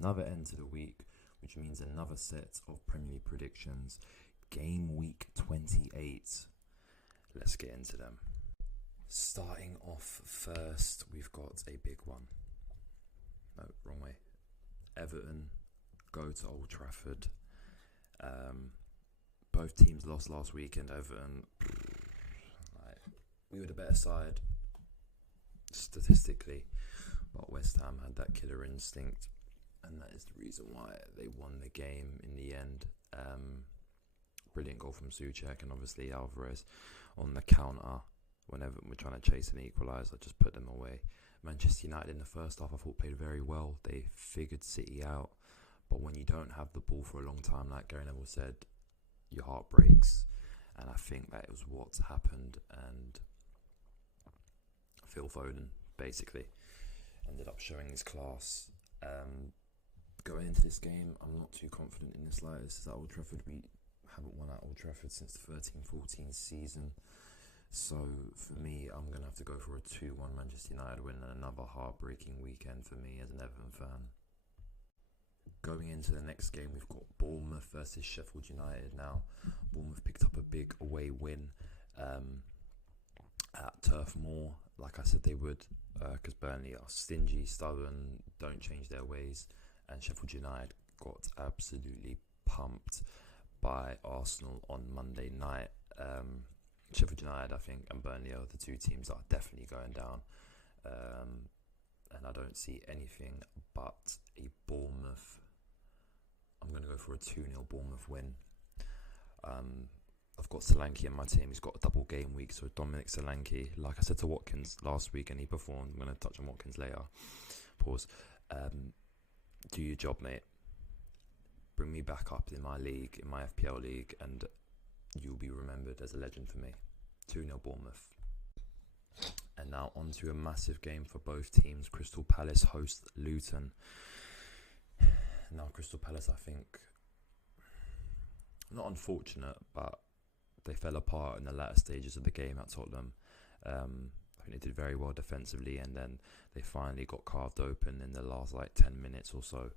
Another end to the week, which means another set of Premier League predictions. Game week 28. Let's get into them. Starting off first, we've got a big one. No, wrong way. Everton go to Old Trafford. Both teams lost last weekend. Everton, we were the better side statistically, but West Ham had that killer instinct, and that is the reason why they won the game in the end. Brilliant goal from Souček, and obviously Alvarez on the counter. Whenever we're trying to chase an equaliser, just put them away. Manchester United in the first half, I thought played very well. They figured City out, but when you don't have the ball for a long time, like Gary Neville said, your heart breaks, and I think that was what happened. And Phil Foden basically ended up showing his class. Going into this game, I'm not too confident in this light. This is at Old Trafford. We haven't won at Old Trafford since the 13-14 season. So for me, I'm going to have to go for a 2-1 Manchester United win, and another heartbreaking weekend for me as an Everton fan. Going into the next game, we've got Bournemouth versus Sheffield United now. Bournemouth picked up a big away win at Turf Moor, like I said they would, because Burnley are stingy, stubborn, don't change their ways, and Sheffield United got absolutely pumped by Arsenal on Monday night. Sheffield United, I think, and Burnley are the two teams that are definitely going down, and I don't see anything but a Bournemouth. I'm going to go for a 2-0 Bournemouth win. I've got Solanke in my team. He's got a double game week, so Dominic Solanke, like I said to Watkins last week, and he performed. I'm going to touch on Watkins later. Pause. Do your job, mate. Bring me back up in my league, in my FPL league, and you'll be remembered as a legend for me. 2-0 Bournemouth. And now on to a massive game for both teams. Crystal Palace host Luton. Now Crystal Palace, I think, not unfortunate, but they fell apart in the latter stages of the game at Tottenham. I think they did very well defensively, and then they finally got carved open in the last 10 minutes or so.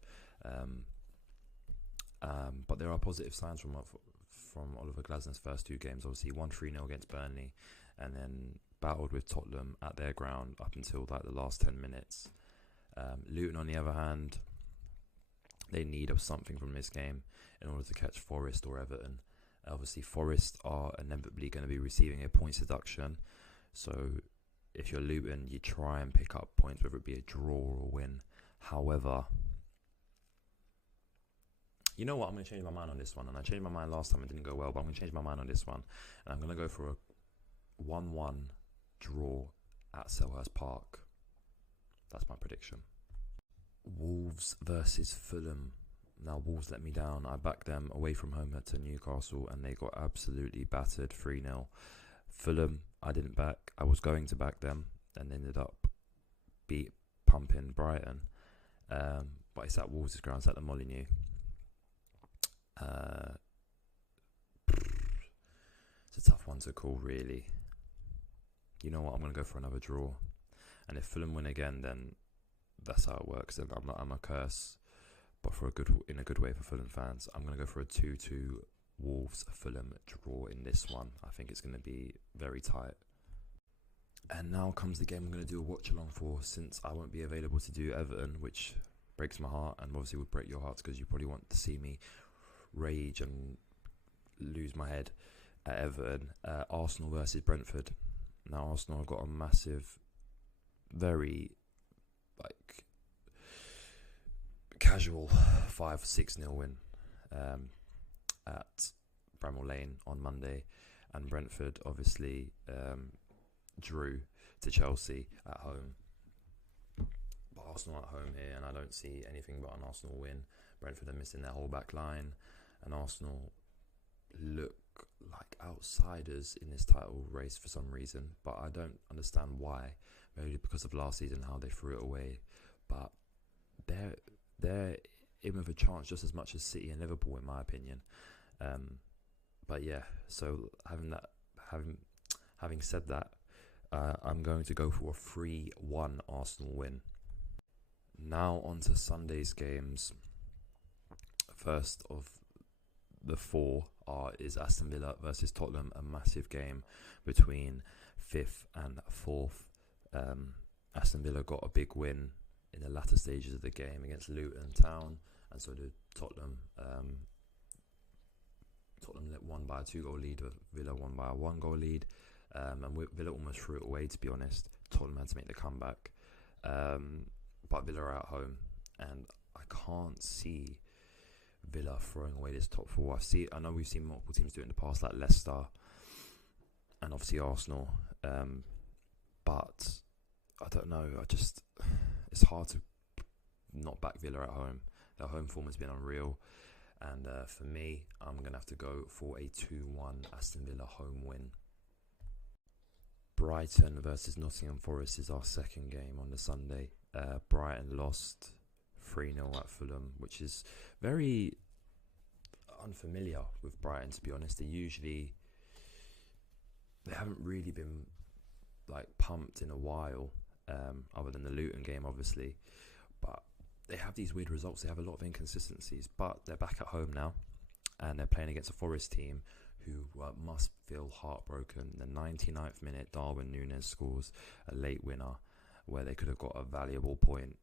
But there are positive signs from Oliver Glasner's first two games. Obviously, he won 3-0 against Burnley, and then battled with Tottenham at their ground up until the last 10 minutes. Luton, on the other hand, they need something from this game in order to catch Forest or Everton. Obviously, Forest are inevitably going to be receiving a points deduction. So if you're Luton, you try and pick up points, whether it be a draw or a win. However, you know what? I'm going to change my mind on this one. And I changed my mind last time. It didn't go well, but I'm going to change my mind on this one. And I'm going to go for a 1-1 draw at Selhurst Park. That's my prediction. Wolves versus Fulham. Now, Wolves let me down. I backed them away from home to Newcastle, and they got absolutely battered 3-0. Fulham, I didn't back. I was going to back them, and ended up pumping Brighton. But it's at Wolves' ground. It's at the Molineux. It's a tough one to call, really. You know what? I'm going to go for another draw. And if Fulham win again, then that's how it works. And I'm a curse, but in a good way for Fulham fans. I'm going to go for a 2-2 Wolves-Fulham draw in this one. I think it's going to be very tight. And now comes the game I'm going to do a watch-along for, since I won't be available to do Everton, which breaks my heart and obviously would break your hearts, because you probably want to see me rage and lose my head at Everton. Arsenal versus Brentford. Now, Arsenal have got a massive, very casual 5-6-0 win at Bramall Lane on Monday, and Brentford obviously drew to Chelsea at home. But Arsenal at home here, and I don't see anything but an Arsenal win. Brentford are missing their whole back line, and Arsenal look like outsiders in this title race for some reason, but I don't understand why. Maybe because of last season, how they threw it away, but they're in with a chance just as much as City and Liverpool, in my opinion. But yeah, so having said that, I'm going to go for a 3-1 Arsenal win. Now on to Sunday's games. First of the four is Aston Villa versus Tottenham, a massive game between 5th and 4th. Aston Villa got a big win in the latter stages of the game against Luton Town, and so did Tottenham. Tottenham won by a 2-goal lead, Villa won by a 1-goal lead, and Villa almost threw it away, to be honest. Tottenham had to make the comeback, but Villa are at home, and I can't see Villa throwing away this top four. I know we've seen multiple teams do it in the past, like Leicester and obviously Arsenal, but I don't know. It's hard to not back Villa at home. Their home form has been unreal, and for me, I'm gonna have to go for a 2-1 Aston Villa home win. Brighton versus Nottingham Forest is our second game on the Sunday. Brighton lost 3-0 at Fulham, which is very unfamiliar with Brighton, to be honest. They haven't really been like pumped in a while, other than the Luton game, obviously. But they have these weird results. They have a lot of inconsistencies, but they're back at home now, and they're playing against a Forest team who must feel heartbroken. The 99th minute, Darwin Núñez scores a late winner where they could have got a valuable point,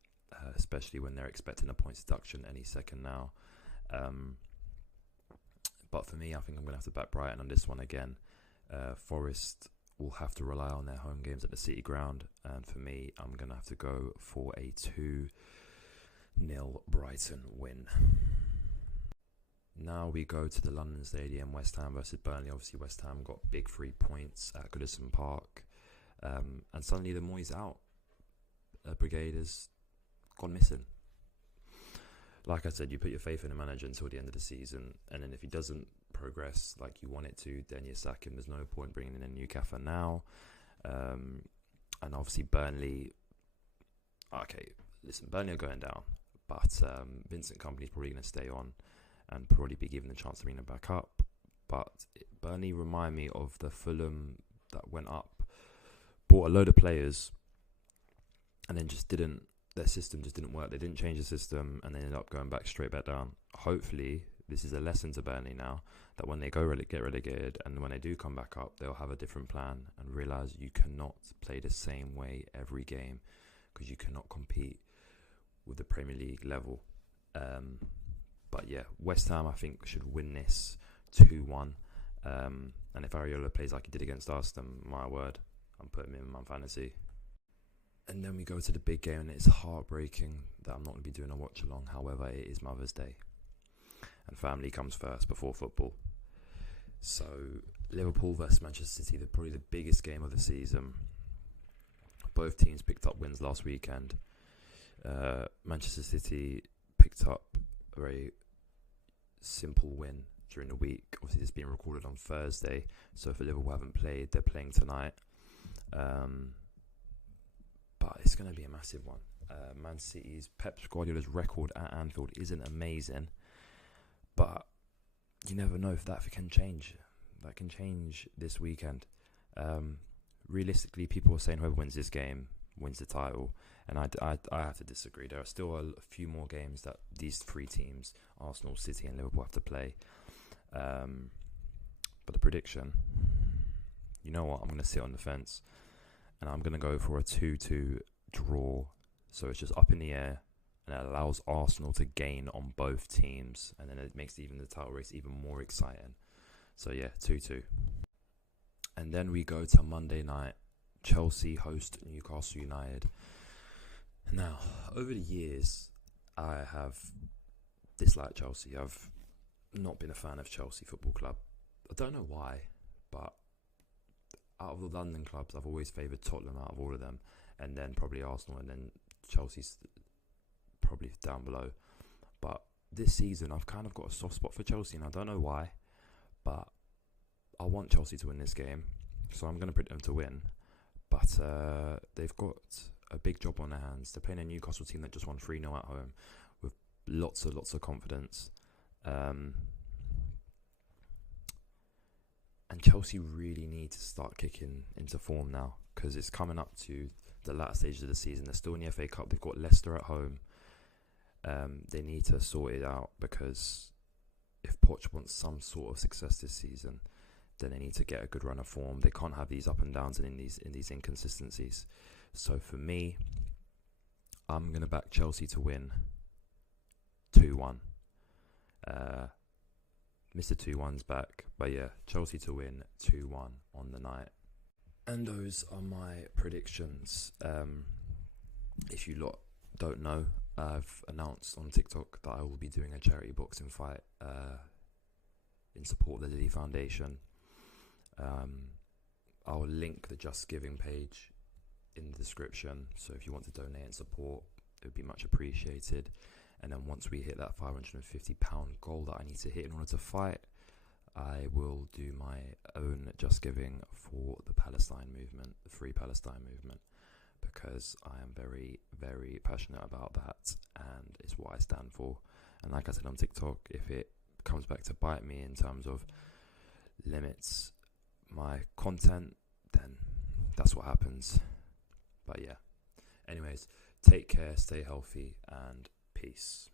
especially when they're expecting a points deduction any second now. But for me, I think I'm going to have to back Brighton on this one again. Forest will have to rely on their home games at the City Ground, and for me, I'm going to have to go for a 2-0 Brighton win. Now we go to the London Stadium, West Ham versus Burnley. Obviously, West Ham got big 3 points at Goodison Park, and suddenly the Moyes out brigade has gone missing. Like I said, you put your faith in the manager until the end of the season, and then if he doesn't progress like you want it to, then you sack him. There's no point bringing in a new gaffer now. And obviously Burnley, Burnley are going down, but Vincent Kompany's probably going to stay on and probably be given the chance to bring them back up. But Burnley remind me of the Fulham that went up, bought a load of players, and then their system just didn't work. They didn't change the system, and they ended up going straight back down. Hopefully, this is a lesson to Burnley now, that when they get relegated, and when they do come back up, they'll have a different plan and realise you cannot play the same way every game, because you cannot compete with the Premier League level. But yeah, West Ham, I think, should win this 2-1. And if Areola plays like he did against us, then my word, I'm putting him in my fantasy. And then we go to the big game, and it's heartbreaking that I'm not going to be doing a watch along. However, it is Mother's Day, and family comes first before football. So Liverpool versus Manchester City, probably the biggest game of the season. Both teams picked up wins last weekend. Manchester City picked up a very simple win during the week. Obviously, this being recorded on Thursday, so if Liverpool haven't played, they're playing tonight. But it's going to be a massive one. Man City's Pep Guardiola's record at Anfield isn't amazing, but you never know if that can change. That can change this weekend. Realistically, people are saying whoever wins this game wins the title, and I have to disagree. There are still a few more games that these 3 teams, Arsenal, City and Liverpool, have to play. But the prediction, you know what, I'm going to sit on the fence, and I'm going to go for a 2-2 draw. So it's just up in the air, and it allows Arsenal to gain on both teams, and then it makes even the title race even more exciting. So yeah, 2-2. And then we go to Monday night. Chelsea host Newcastle United. Now, over the years, I have disliked Chelsea. I've not been a fan of Chelsea Football Club. I don't know why, but out of the London clubs, I've always favoured Tottenham out of all of them, and then probably Arsenal, and then Chelsea's probably down below. But this season, I've kind of got a soft spot for Chelsea, and I don't know why, but I want Chelsea to win this game, so I'm going to predict them to win. But they've got a big job on their hands. They're playing a Newcastle team that just won 3-0 at home with lots of confidence. And Chelsea really need to start kicking into form now, because it's coming up to the latter stages of the season. They're still in the FA Cup. They've got Leicester at home. They need to sort it out, because if Poch wants some sort of success this season, then they need to get a good run of form. They can't have these up and downs and in these inconsistencies. So for me, I'm going to back Chelsea to win 2-1. Mr. 2-1's back. But yeah, Chelsea to win 2-1 on the night. And those are my predictions. If you lot don't know, I've announced on TikTok that I will be doing a charity boxing fight in support of the Lily Foundation. I'll link the Just Giving page in the description, so if you want to donate and support, it would be much appreciated. And then once we hit that £550 goal that I need to hit in order to fight, I will do my own Just Giving for the Palestine movement, the Free Palestine movement, because I am very, very passionate about that, and it's what I stand for. And like I said on TikTok, if it comes back to bite me in terms of limits my content, then that's what happens. But yeah, anyways, take care, stay healthy, and peace.